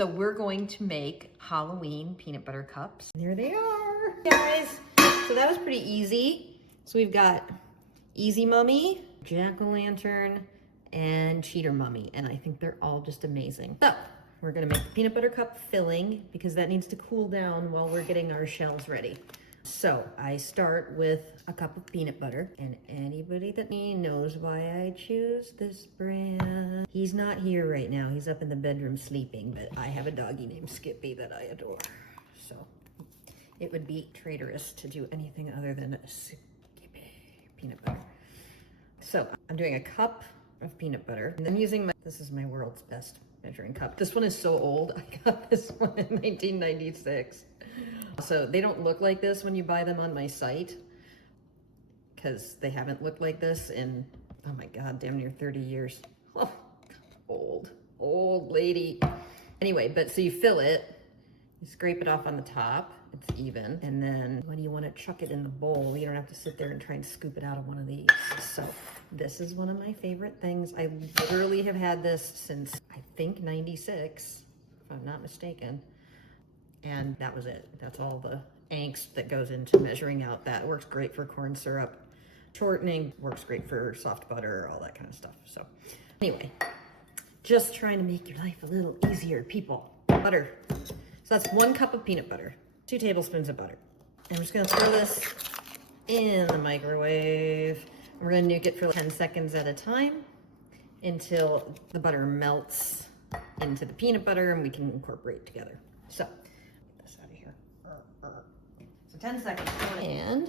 So we're going to make Halloween peanut butter cups. Here they are, guys. So that was pretty easy. So we've got Easy Mummy, Jack-o'-lantern, and Cheater Mummy. And I think they're all just amazing. So we're gonna make the peanut butter cup filling because that needs to cool down while we're getting our shells ready. So I start with a cup of peanut butter, and anybody that knows why I choose this brand. He's not here right now. He's up in the bedroom sleeping, but I have a doggy named Skippy that I adore. So it would be traitorous to do anything other than Skippy peanut butter. So I'm doing a cup of peanut butter, and I'm using this is my world's best measuring cup. This one is so old. I got this one in 1996. So they don't look like this when you buy them on my site because they haven't looked like this in, oh my God, damn near 30 years. Oh, old lady. Anyway, but so you fill it, you scrape it off on the top, it's even. And then when you want to chuck it in the bowl, you don't have to sit there and try and scoop it out of one of these. So this is one of my favorite things. I literally have had this since I think 96, if I'm not mistaken. And that was it. That's all the angst that goes into measuring out that. It works great for corn syrup. Shortening works great for soft butter, all that kind of stuff. So anyway, just trying to make your life a little easier, people. Butter. So that's 1 cup of peanut butter, 2 tablespoons of butter. And I'm just gonna throw this in the microwave. We're gonna nuke it for 10 seconds at a time until the butter melts into the peanut butter and we can incorporate together. So 10 seconds. And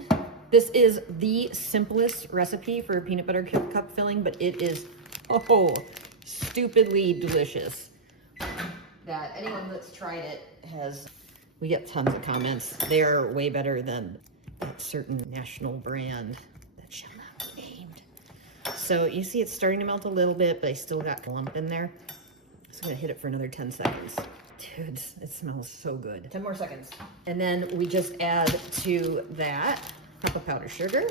this is the simplest recipe for a peanut butter cup filling, but it is, stupidly delicious. That anyone that's tried it we get tons of comments. They are way better than that certain national brand that shall not be named. So you see it's starting to melt a little bit, but I still got a lump in there. So I'm gonna hit it for another 10 seconds. Dude, it smells so good. 10 more seconds. And then we just add to that cup of powdered sugar.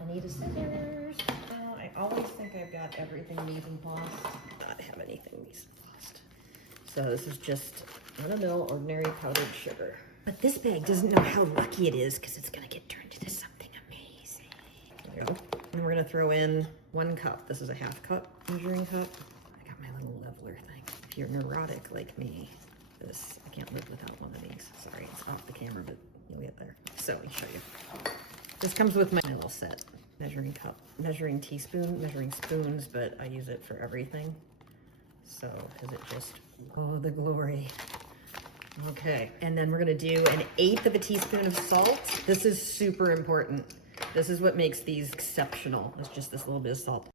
I need a scissors. I always think I've got everything mise en place. Not have anything mise en place. So this is just run-of-the-mill ordinary powdered sugar. But this bag doesn't know how lucky it is because it's gonna get turned into something amazing. There we go. And we're gonna throw in 1 cup. This is a 1/2 cup measuring cup. I got my little leveler thing. If you're neurotic like me, I can't live without one of these. Sorry, it's off the camera, but you'll get there. So let me show you. This comes with my little set. Measuring cup, measuring teaspoon, measuring spoons, but I use it for everything. So, because it just, the glory. Okay, and then we're gonna do 1/8 of a teaspoon of salt. This is super important. This is what makes these exceptional. It's just this little bit of salt.